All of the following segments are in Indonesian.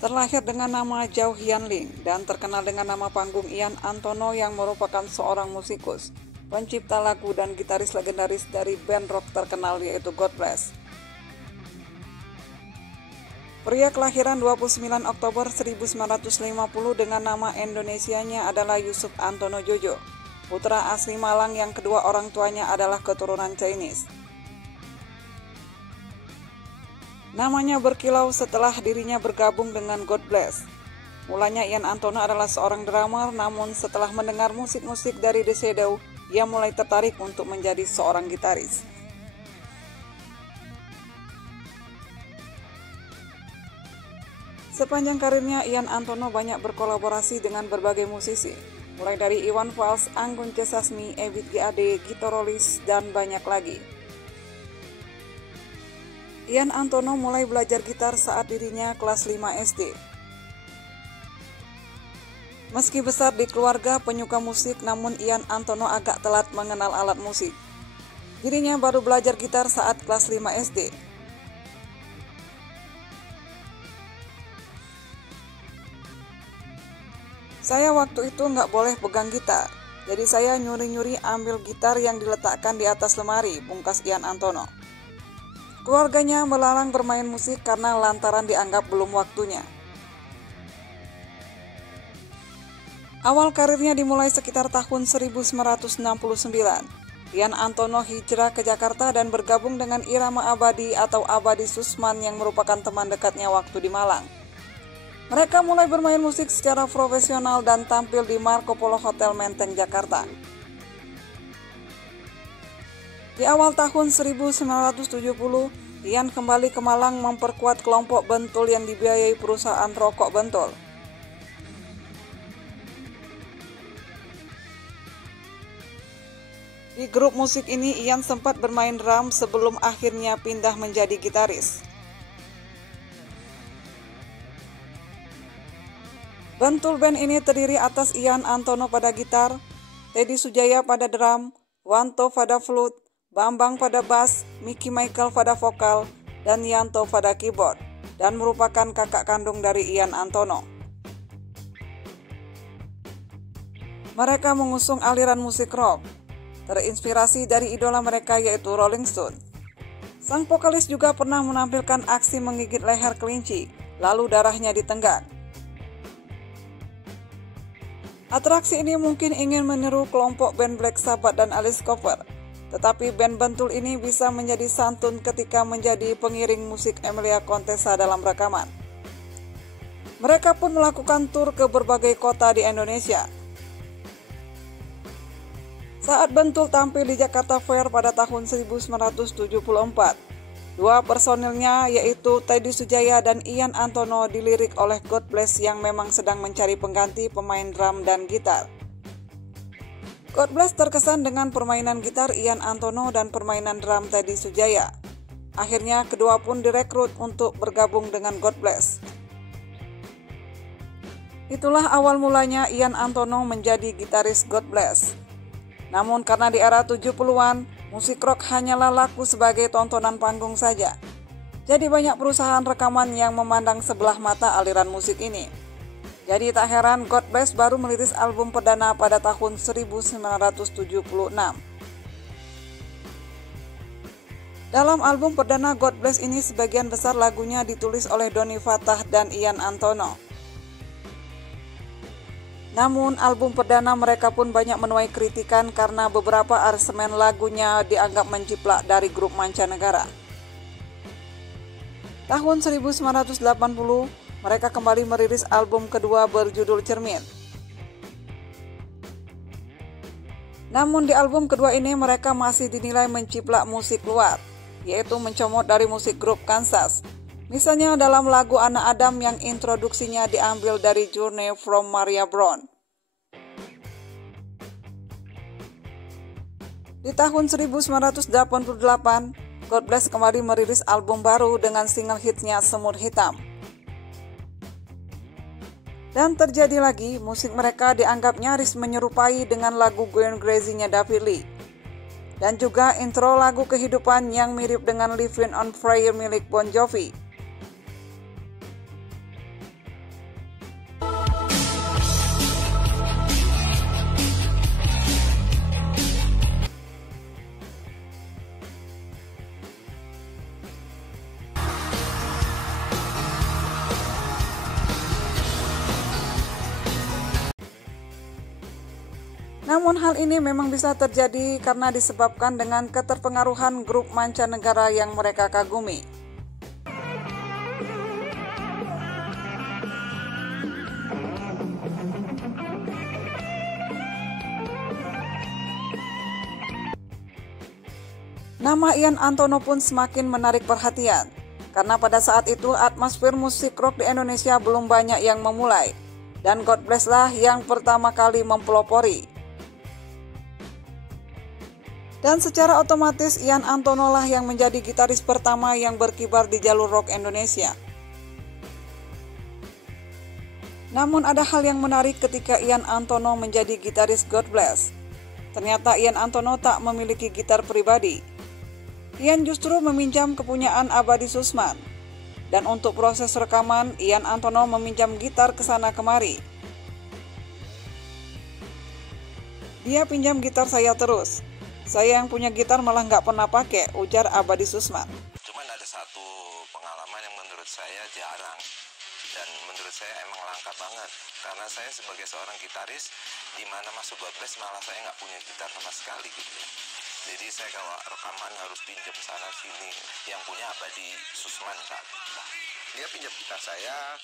Terlahir dengan nama Zhao Hianling dan terkenal dengan nama panggung Ian Antono yang merupakan seorang musikus, pencipta lagu dan gitaris legendaris dari band rock terkenal yaitu God Bless. Pria kelahiran 29 Oktober 1950 dengan nama Indonesianya adalah Yusuf Antono Jojo, putra asli Malang yang kedua orang tuanya adalah keturunan Chinese. Namanya berkilau setelah dirinya bergabung dengan God Bless. Mulanya Ian Antono adalah seorang drummer, namun setelah mendengar musik-musik dari The Shadow, ia mulai tertarik untuk menjadi seorang gitaris. Sepanjang karirnya, Ian Antono banyak berkolaborasi dengan berbagai musisi, mulai dari Iwan Fals, Anggun C. Sasmi, Ebit G.Ade, Gito Rolis, dan banyak lagi. Ian Antono mulai belajar gitar saat dirinya kelas 5 SD. Meski besar di keluarga penyuka musik, namun Ian Antono agak telat mengenal alat musik. Dirinya baru belajar gitar saat kelas 5 SD. Saya waktu itu nggak boleh pegang gitar, jadi saya nyuri-nyuri ambil gitar yang diletakkan di atas lemari, pungkas Ian Antono. Keluarganya melarang bermain musik karena lantaran dianggap belum waktunya. Awal karirnya dimulai sekitar tahun 1969. Ian Antono hijrah ke Jakarta dan bergabung dengan Irama Abadi atau Abadi Susman yang merupakan teman dekatnya waktu di Malang. Mereka mulai bermain musik secara profesional dan tampil di Marco Polo Hotel Menteng, Jakarta. Di awal tahun 1970, Ian kembali ke Malang memperkuat kelompok Bentul yang dibiayai perusahaan rokok Bentul. Di grup musik ini, Ian sempat bermain drum sebelum akhirnya pindah menjadi gitaris. Bentul band ini terdiri atas Ian Antono pada gitar, Teddy Sujaya pada drum, Wanto pada flute, Bambang pada bass, Mickey Michael pada vokal, dan Yanto pada keyboard, dan merupakan kakak kandung dari Ian Antono. Mereka mengusung aliran musik rock, terinspirasi dari idola mereka yaitu Rolling Stone. Sang vokalis juga pernah menampilkan aksi menggigit leher kelinci, lalu darahnya ditenggak. Atraksi ini mungkin ingin meniru kelompok band Black Sabbath dan Alice Cooper. Tetapi band Bentul ini bisa menjadi santun ketika menjadi pengiring musik Emilia Contessa dalam rekaman. Mereka pun melakukan tur ke berbagai kota di Indonesia. Saat Bentul tampil di Jakarta Fair pada tahun 1974, dua personilnya yaitu Teddy Sujaya dan Ian Antono dilirik oleh God Bless yang memang sedang mencari pengganti pemain drum dan gitar. God Bless terkesan dengan permainan gitar Ian Antono dan permainan drum Teddy Sujaya. Akhirnya kedua pun direkrut untuk bergabung dengan God Bless. Itulah awal mulanya Ian Antono menjadi gitaris God Bless. Namun karena di era 70-an, musik rock hanyalah laku sebagai tontonan panggung saja. Jadi banyak perusahaan rekaman yang memandang sebelah mata aliran musik ini. Jadi tak heran God Bless baru merilis album perdana pada tahun 1976. Dalam album perdana God Bless ini sebagian besar lagunya ditulis oleh Doni Fatah dan Ian Antono. Namun album perdana mereka pun banyak menuai kritikan karena beberapa aransemen lagunya dianggap menjiplak dari grup mancanegara. Tahun 1980, mereka kembali merilis album kedua berjudul Cermin. Namun di album kedua ini mereka masih dinilai menciplak musik luar, yaitu mencomot dari musik grup Kansas. Misalnya dalam lagu Anak Adam yang introduksinya diambil dari Journey from Maria Brown. Di tahun 1988, God Bless kembali merilis album baru dengan single hitsnya Semut Hitam. Dan terjadi lagi, musik mereka dianggap nyaris menyerupai dengan lagu Going Crazy-nya David Lee. Dan juga intro lagu kehidupan yang mirip dengan Living on Fire milik Bon Jovi. Namun hal ini memang bisa terjadi karena disebabkan dengan keterpengaruhan grup mancanegara yang mereka kagumi. Nama Ian Antono pun semakin menarik perhatian, karena pada saat itu atmosfer musik rock di Indonesia belum banyak yang memulai, dan God Bless lah yang pertama kali mempelopori. Dan secara otomatis Ian Antono lah yang menjadi gitaris pertama yang berkibar di jalur rock Indonesia. Namun ada hal yang menarik ketika Ian Antono menjadi gitaris God Bless. Ternyata Ian Antono tak memiliki gitar pribadi. Ian justru meminjam kepunyaan Abadi Susman. Dan untuk proses rekaman, Ian Antono meminjam gitar ke sana kemari. Dia pinjam gitar saya terus. Saya yang punya gitar malah nggak pernah pakai, ujar Abadi Susman. Cuman ada satu pengalaman yang menurut saya jarang. Dan menurut saya emang langka banget. Karena saya sebagai seorang gitaris, di mana masuk God Bless malah saya nggak punya gitar sama sekali gitu ya. Jadi saya kalau rekaman harus pinjam sana sini, yang punya Abadi Susman saat itu. Dia pinjam gitar saya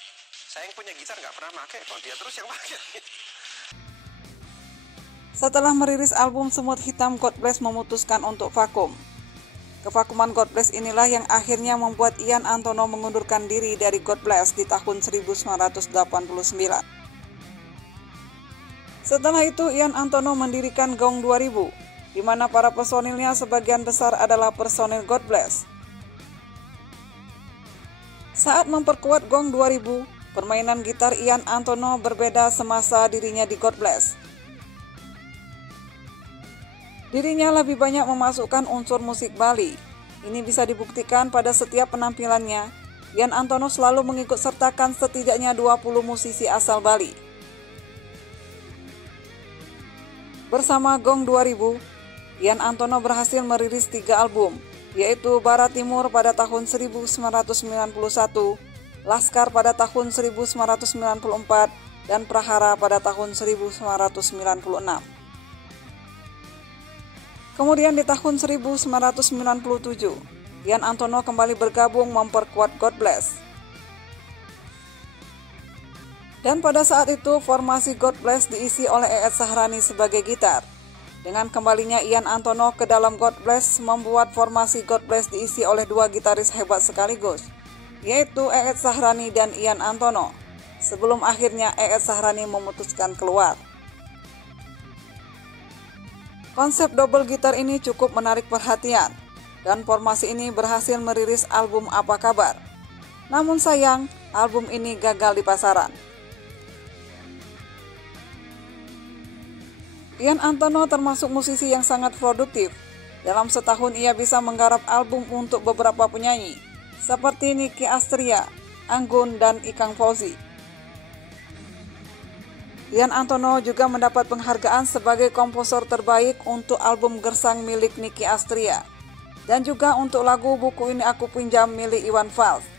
yang punya gitar nggak pernah pakai, kok dia terus yang pakai. Setelah merilis album Semut Hitam, God Bless memutuskan untuk vakum. Kevakuman God Bless inilah yang akhirnya membuat Ian Antono mengundurkan diri dari God Bless di tahun 1989. Setelah itu Ian Antono mendirikan Gong 2000, di mana para personilnya sebagian besar adalah personil God Bless. Saat memperkuat Gong 2000, permainan gitar Ian Antono berbeda semasa dirinya di God Bless. Dirinya lebih banyak memasukkan unsur musik Bali. Ini bisa dibuktikan pada setiap penampilannya. Ian Antono selalu mengikut sertakan setidaknya 20 musisi asal Bali. Bersama Gong 2000, Ian Antono berhasil merilis 3 album, yaitu Barat Timur pada tahun 1991, Laskar pada tahun 1994, dan Prahara pada tahun 1996. Kemudian di tahun 1997, Ian Antono kembali bergabung memperkuat God Bless. Dan pada saat itu formasi God Bless diisi oleh Eet Sahrani sebagai gitar. Dengan kembalinya Ian Antono ke dalam God Bless membuat formasi God Bless diisi oleh 2 gitaris hebat sekaligus, yaitu Eet Sahrani dan Ian Antono, sebelum akhirnya Eet Sahrani memutuskan keluar. Konsep double gitar ini cukup menarik perhatian, dan formasi ini berhasil merilis album Apa Kabar. Namun sayang, album ini gagal di pasaran. Ian Antono termasuk musisi yang sangat produktif. Dalam setahun ia bisa menggarap album untuk beberapa penyanyi, seperti Nicky Astria, Anggun, dan Ikang Fauzi. Ian Antono juga mendapat penghargaan sebagai komposer terbaik untuk album Gersang milik Nicky Astria, dan juga untuk lagu Buku Ini Aku Pinjam milik Iwan Fals.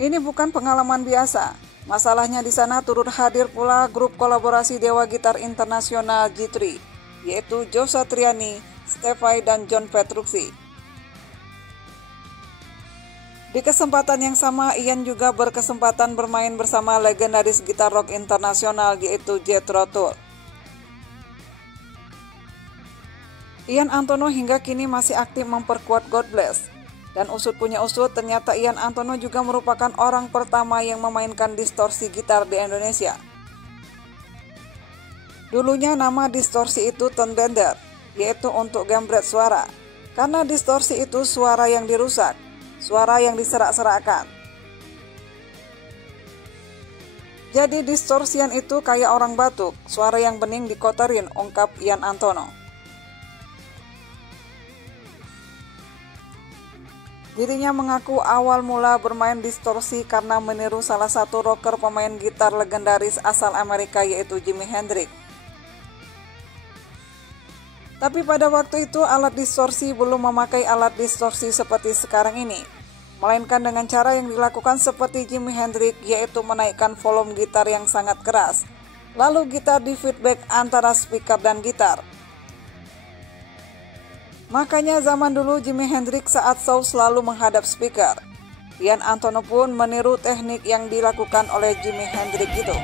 Ini bukan pengalaman biasa. Masalahnya di sana turut hadir pula grup kolaborasi Dewa Gitar Internasional G3, yaitu Joe Satriani, Stefy, dan John Petrucci. Di kesempatan yang sama, Ian juga berkesempatan bermain bersama legendaris gitar rock internasional, yaitu Jethro Tull. Ian Antono hingga kini masih aktif memperkuat God Bless. Dan usut punya usut, ternyata Ian Antono juga merupakan orang pertama yang memainkan distorsi gitar di Indonesia. Dulunya nama distorsi itu tone bender, yaitu untuk gambret suara. Karena distorsi itu suara yang dirusak, suara yang diserak-serakkan. Jadi distorsian itu kayak orang batuk, suara yang bening dikotorin, ungkap Ian Antono. Dirinya mengaku awal mula bermain distorsi karena meniru salah satu rocker pemain gitar legendaris asal Amerika yaitu Jimi Hendrix. Tapi pada waktu itu alat distorsi belum memakai alat distorsi seperti sekarang ini, melainkan dengan cara yang dilakukan seperti Jimi Hendrix, yaitu menaikkan volume gitar yang sangat keras, lalu gitar di feedback antara speaker dan gitar. Makanya zaman dulu Jimi Hendrix saat show selalu menghadap speaker. Ian Antono pun meniru teknik yang dilakukan oleh Jimi Hendrix itu.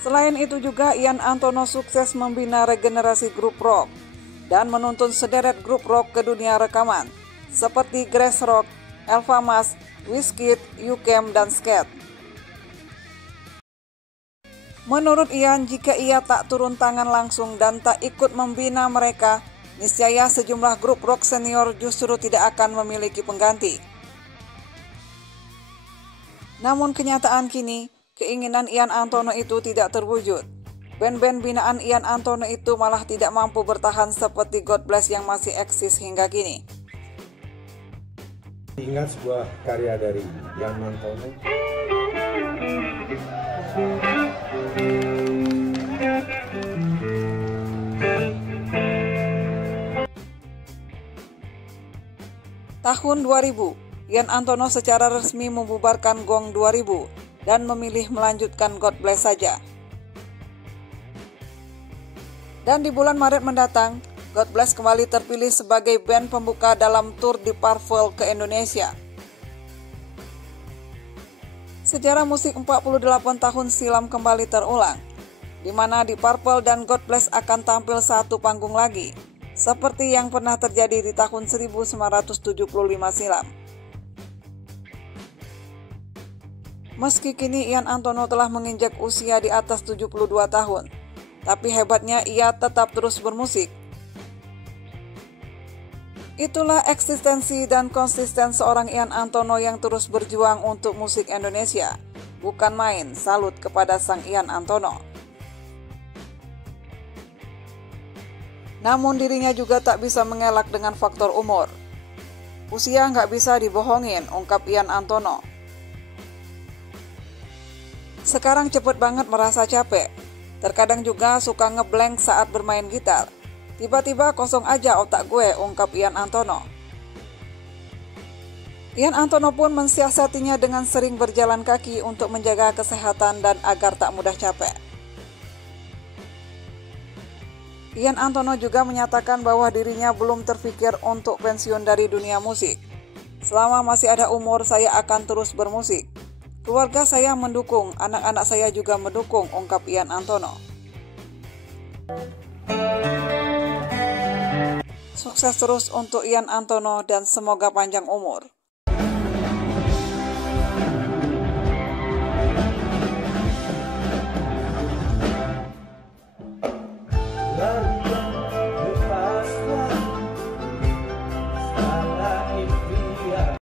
Selain itu juga Ian Antono sukses membina regenerasi grup rock dan menuntun sederet grup rock ke dunia rekaman seperti Grass Rock, Elva Mas, Wizkid, U-Camp, dan Skate. Menurut Ian, jika ia tak turun tangan langsung dan tak ikut membina mereka, niscaya sejumlah grup rock senior justru tidak akan memiliki pengganti. Namun kenyataan kini, keinginan Ian Antono itu tidak terwujud. Band-band binaan Ian Antono itu malah tidak mampu bertahan seperti God Bless yang masih eksis hingga kini. Ingat sebuah karya dari Ian Antono. Tahun 2000, Ian Antono secara resmi membubarkan Gong 2000 dan memilih melanjutkan God Bless saja. Dan di bulan Maret mendatang, God Bless kembali terpilih sebagai band pembuka dalam tur Deep Purple ke Indonesia. Sejarah musik 48 tahun silam kembali terulang, di mana Deep Purple dan God Bless akan tampil satu panggung lagi, seperti yang pernah terjadi di tahun 1975 silam. Meski kini Ian Antono telah menginjak usia di atas 72 tahun, tapi hebatnya ia tetap terus bermusik. Itulah eksistensi dan konsisten seorang Ian Antono yang terus berjuang untuk musik Indonesia. Bukan main, salut kepada sang Ian Antono. Namun dirinya juga tak bisa mengelak dengan faktor umur. Usia nggak bisa dibohongin, ungkap Ian Antono. Sekarang cepet banget merasa capek. Terkadang juga suka ngeblank saat bermain gitar. Tiba-tiba kosong aja otak gue, ungkap Ian Antono. Ian Antono pun mensiasatinya dengan sering berjalan kaki untuk menjaga kesehatan dan agar tak mudah capek. Ian Antono juga menyatakan bahwa dirinya belum terpikir untuk pensiun dari dunia musik. Selama masih ada umur, saya akan terus bermusik. Keluarga saya mendukung, anak-anak saya juga mendukung, ungkap Ian Antono. Sukses terus untuk Ian Antono dan semoga panjang umur.